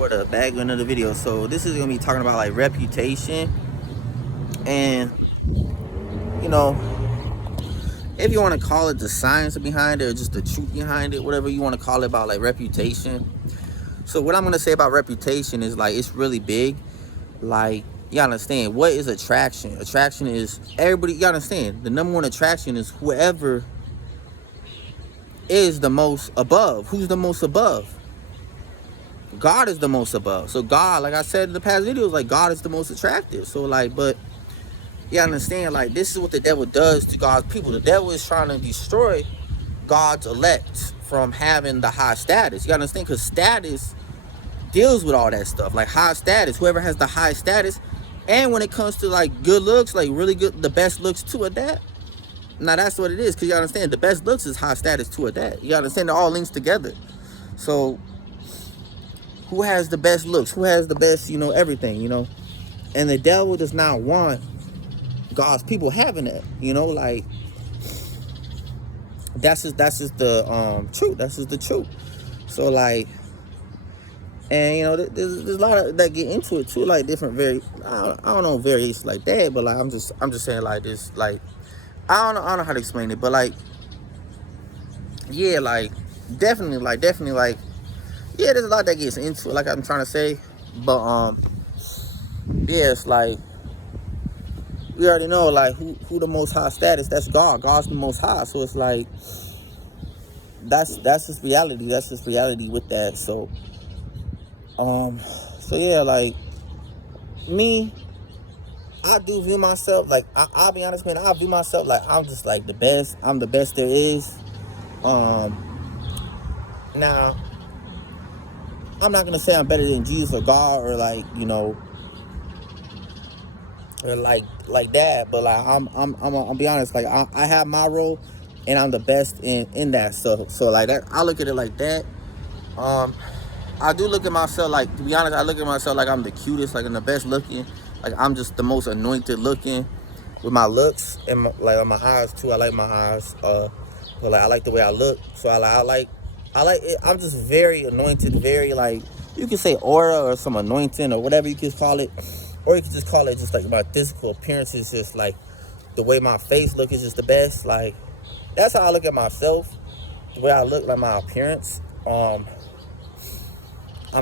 for the back end of the video. So this is gonna be talking about like reputation, and you know, if you want to call it the science behind it or just the truth behind it, whatever you want to call it, about like reputation. So what I'm gonna say about reputation is like it's really big. Like, you understand, what is attraction? Attraction is everybody. You understand, the number one attraction is whoever is the most above. Who's the most above? God is the most above. So God, like I said in the past videos, like God is the most attractive. So like, but you understand, like this is what the devil does to God's people. The devil is trying to destroy God's elect from having the high status. You understand? Because status deals with all that stuff. Like high status, whoever has the high status. And when it comes to like good looks, like really good, the best looks to a that. Now that's what it is. Because you understand, the best looks is high status to a that. You understand, they're all links together. So who has the best looks? Who has the best, everything, And the devil does not want God's people having that, like that's just the truth. That's just the truth. So like, and there's a lot of that get into it too, like different I don't know variations like that, but like I'm just saying like this, like I don't know how to explain it, but like yeah, like definitely like yeah, there's a lot that gets into it, like I'm trying to say, but yeah, it's like we already know like who the most high status. That's God. God's the most high. So it's like that's just reality. That's just reality with that. So so yeah, like me, I do view myself like I'll be honest, man. I view myself like I'm just like the best. I'm the best there is. Now I'm not gonna say I'm better than Jesus or God or like or like that, but like I'll be honest, like I have my role and I'm the best in that. So like that, I look at it like that. I do look at myself like, to be honest, I look at myself like I'm the cutest, like I'm the best looking, like I'm just the most anointed looking with my looks and like on my eyes too. I like my eyes, but like I like the way I look. So I like it. I'm just very anointed, very like, you can say aura or some anointing or whatever you can call it. Or you can just call it just like my physical appearance is just like the way my face look is just the best. Like that's how I look at myself. The way I look, like my appearance. I'm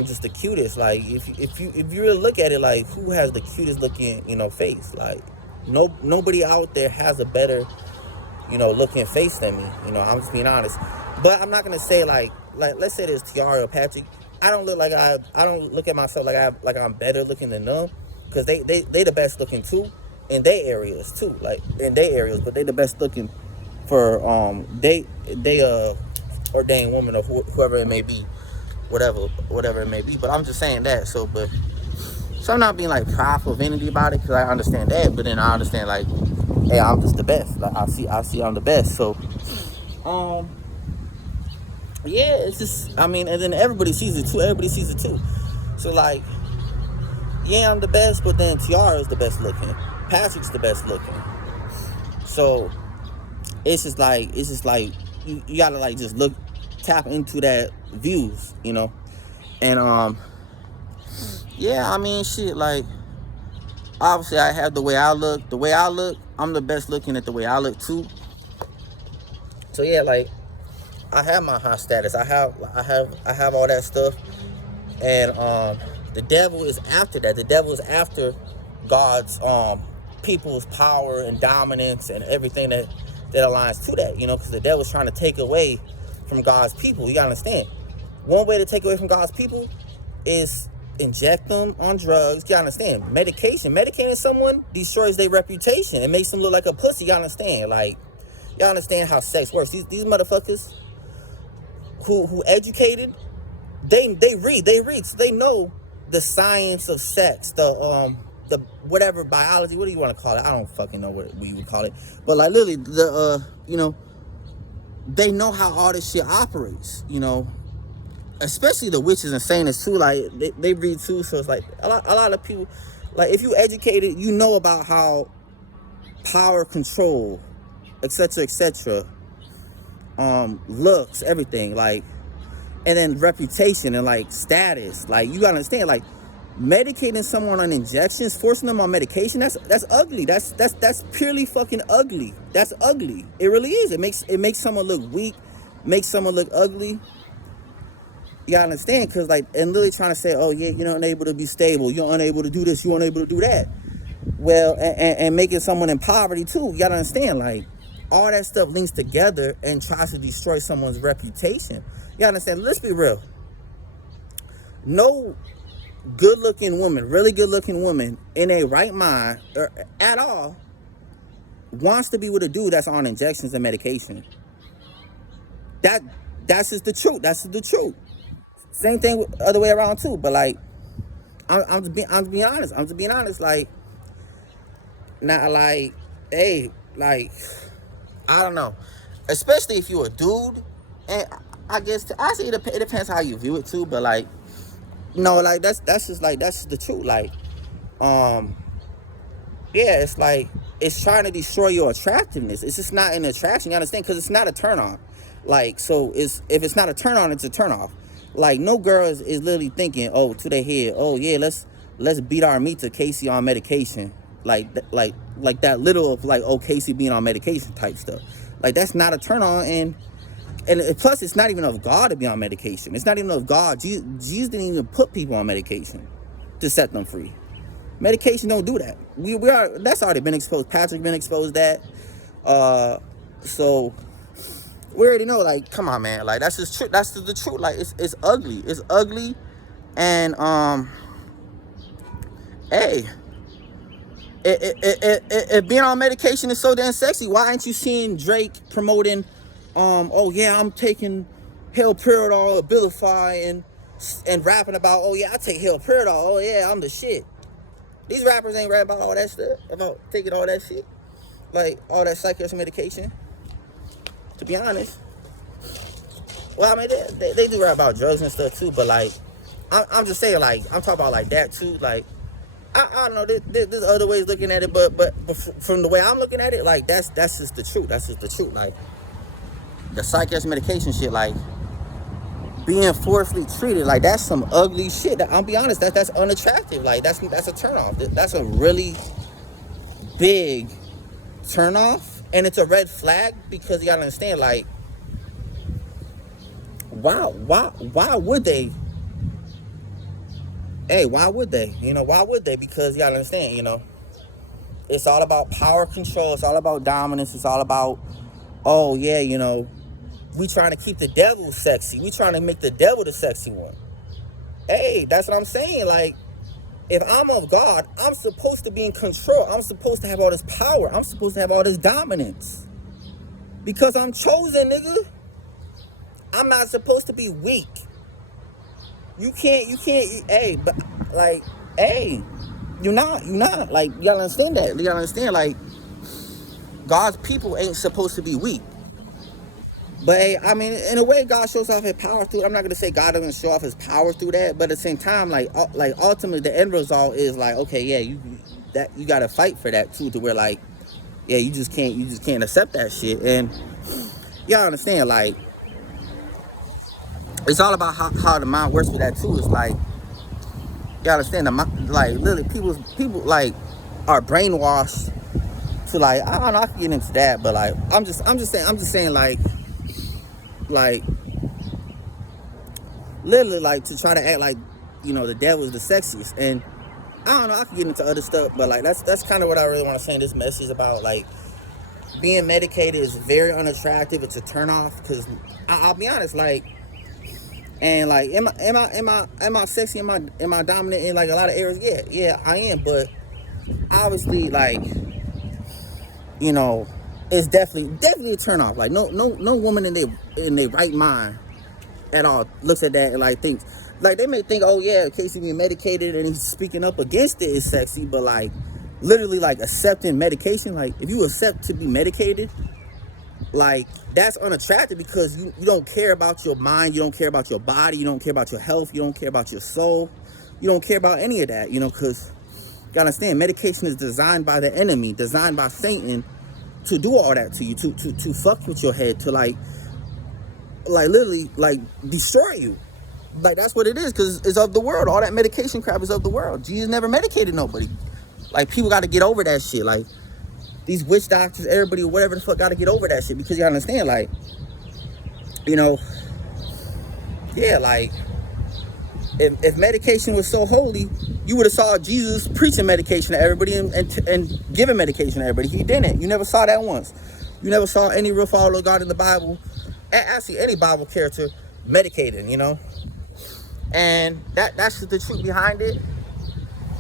just the cutest. Like if you really look at it, like who has the cutest looking face? Like nobody out there has a better looking face than me. I'm just being honest. But I'm not gonna say like let's say there's Tiara or Patrick. I don't look at myself like I'm better looking than them. Because they the best looking too in their areas too, like in their areas, but they the best looking for they ordained woman or whoever it may be, whatever it may be. But I'm just saying that. So I'm not being like prideful of vanity about it, because I understand that, but then I understand like, hey, I'm just the best. Like I see I'm the best. So yeah, it's just, I mean, and then everybody sees it too. So like, yeah, I'm the best, but then Tiara is the best looking. Patrick's the best looking. So it's just like you gotta like just tap into that views, and yeah, I mean shit, like obviously I have the way I look. I'm the best looking at the way I look too. So yeah, like I have my high status. I have all that stuff, and the devil is after that. The devil is after God's people's power and dominance and everything that aligns to that, because the devil's trying to take away from God's people. You gotta understand. One way to take away from God's people is inject them on drugs. You gotta understand. Medicating someone destroys their reputation. It makes them look like a pussy. You gotta understand. Like, y'all understand how sex works. These motherfuckers who educated, they read, so they know the science of sex, the whatever biology, what do you want to call it? I don't fucking know what we would call it, but like literally they know how all this shit operates, especially the witches and saints too. Like they read too, so it's like a lot of people, like if you educated, about how power, control, etc., looks, everything, like. and then reputation and like status. Like, you gotta understand, like, medicating someone on injections, forcing them on medication, that's ugly. That's purely fucking ugly. That's ugly. It really is. It makes someone look weak, makes someone look ugly. You gotta understand, because like, and literally trying to say, oh yeah, you're unable to be stable, you're unable to do this, you're unable to do that. Well, and making someone in poverty too. You gotta understand, like, all that stuff links together and tries to destroy someone's reputation. You gotta understand, let's be real. No good-looking woman, really good-looking woman in a right mind or at all wants to be with a dude that's on injections and medication. That's just the truth. That's the truth. Same thing with other way around too. But like, I'm just being honest. I'm just being honest. Like, not like, hey, like, I don't know. Especially if you're a dude, and I guess I say it depends how you view it too. But like, you know, like that's just the truth. Like, yeah, it's like, it's trying to destroy your attractiveness. It's just not an attraction. You understand? Because it's not a turn on. Like, so if it's not a turn on, it's a turn off. Like, no girl is literally thinking, oh, to their head, oh yeah, let's beat our meat to Casey on medication. Like that little of like, oh, Casey being on medication type stuff. Like, that's not a turn on. And plus, it's not even of God to be on medication. It's not even of God. Jesus didn't even put people on medication to set them free. Medication don't do that. That's already been exposed. Patrick been exposed that. So we already know. Like, come on, man. Like, that's just true. That's the truth. Like, it's ugly. It's ugly. And hey, it being on medication is so damn sexy. Why aren't you seeing Drake promoting? Oh yeah, I'm taking haloperidol, Abilify, and rapping about, oh yeah, I take haloperidol. Oh yeah, I'm the shit. These rappers ain't rapping about all that stuff, about taking all that shit, like all that psychiatric medication. To be honest, well, I mean, they do rap about drugs and stuff too, but like, I'm just saying, like, I'm talking about like that too. Like, I don't know, there's other ways looking at it, but from the way I'm looking at it, like, that's just the truth. That's just the truth. Like, the psychiatric medication shit, like, being forcefully treated, like, that's some ugly shit. I'll be honest, that's unattractive. Like, that's a turnoff. That's a really big turnoff, and it's a red flag, because you gotta understand, like, why would they? Hey, why would they? You know, why would they? Because you gotta understand, you know, it's all about power control. It's all about dominance. It's all about, oh yeah, you know, we trying to keep the devil sexy. We trying to make the devil the sexy one. Hey, that's what I'm saying. Like, if I'm of God, I'm supposed to be in control. I'm supposed to have all this power. I'm supposed to have all this dominance. Because I'm chosen, nigga. I'm not supposed to be weak. You can't, hey, but, like, hey, you're not. Like, you gotta understand that. You gotta understand, like, God's people ain't supposed to be weak. But hey, I mean, in a way, God shows off his power through. I'm not gonna say God doesn't show off his power through that, but at the same time, like ultimately, the end result is like, okay, yeah, you gotta fight for that too, to where like, yeah, you just can't accept that shit. And y'all understand, like, it's all about how the mind works with that too. It's like, you understand, the mind, like, literally, people like are brainwashed to, like, I don't know, I can get into that, but like, I'm just saying, like, literally, like, to try to act like, you know, the devil is the sexiest. And I don't know, I can get into other stuff, but like, that's kind of what I really want to say in this message about, like, being medicated is very unattractive. It's a turnoff, because I'll be honest, like, and like, am I sexy? Am I dominant in like a lot of areas? Yeah, I am. But obviously, like, you know, it's definitely a turnoff. Like, no woman in their right mind at all looks at that and like thinks, like, they may think, oh yeah, Casey being medicated and he's speaking up against it is sexy, but like, literally, like, accepting medication, like, if you accept to be medicated, like, that's unattractive, because you don't care about your mind, you don't care about your body, you don't care about your health, you don't care about your soul, you don't care about any of that, you know, because you gotta understand, medication is designed by the enemy, designed by Satan to do all that to you, to fuck with your head, to like, like literally like destroy you. Like that's what it is, because it's of the world. All that medication crap is of the world. Jesus never medicated nobody. Like people got to get over that shit. Like these witch doctors, everybody, whatever the fuck, got to get over that shit, because you understand, like, you know, yeah, like if medication was so holy, you would have saw Jesus preaching medication to everybody and giving medication to everybody. He didn't. You never saw that once. You never saw any real follower of God in the Bible, actually any Bible character medicating, you know. And that's just the truth behind it.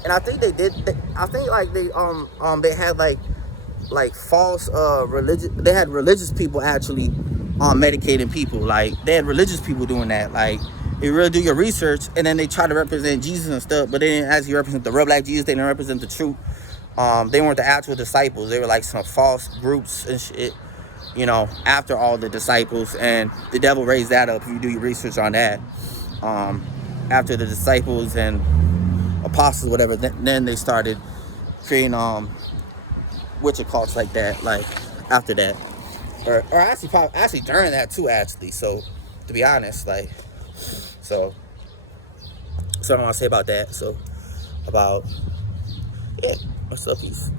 And I think they did. I think like they had like false religious. They had religious people actually medicating people. Like they had religious people doing that. Like you really do your research, and then they try to represent Jesus and stuff, but they didn't actually represent the real black Jesus. They didn't represent the truth. They weren't the actual disciples. They were like some false groups and shit, you know, after all the disciples. And the devil raised that up if you do your research on that. After the disciples and apostles, whatever, then they started creating witch cults like that, like after that, or actually during that too, actually. So to be honest, like, so I don't want to say about that. So about, yeah, what's up, peace.